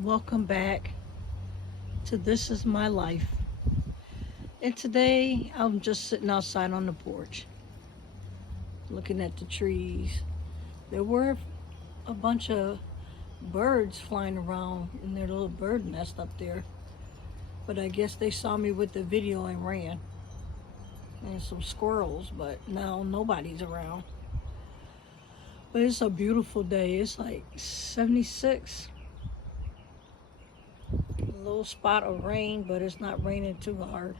Welcome back to This Is My Life. And today I'm just sitting outside on the porch looking at the trees. There were a bunch of birds flying around in their little bird nest up there, but I guess they saw me with the video and ran. And some squirrels, but now nobody's around. But it's a beautiful day. It's like 76. A little spot of rain, but it's not raining too hard.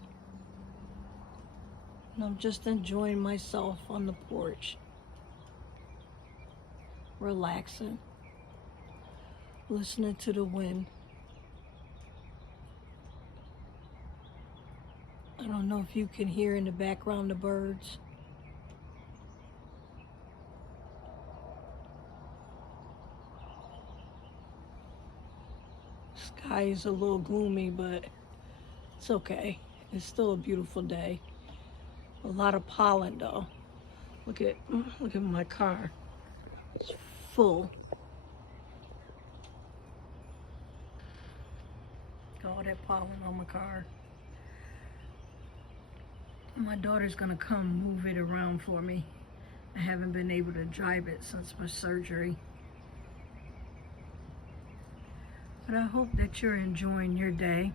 And I'm just enjoying myself on the porch, relaxing, listening to the wind. I don't know if you can hear in the background the birds. Sky is a little gloomy, but it's okay. It's still a beautiful day. A lot of pollen though. Look at my car. It's full. All that pollen on my car. My daughter's gonna come move it around for me. I haven't been able to drive it since my surgery. But I hope that you're enjoying your day.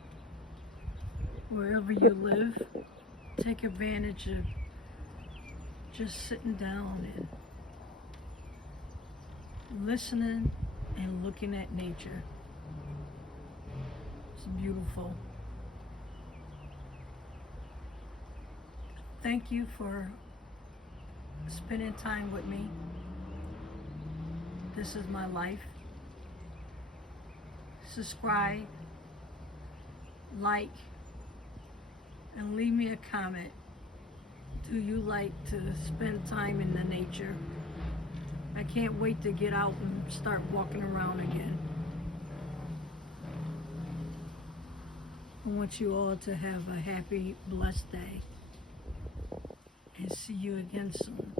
Wherever you live, take advantage of just sitting down and listening and looking at nature. It's beautiful. Thank you for spending time with me. This is my life. Subscribe, like, and leave me a comment. Do you like to spend time in the nature? I can't wait to get out and start walking around again. I want you all to have a happy, blessed day. And see you again soon.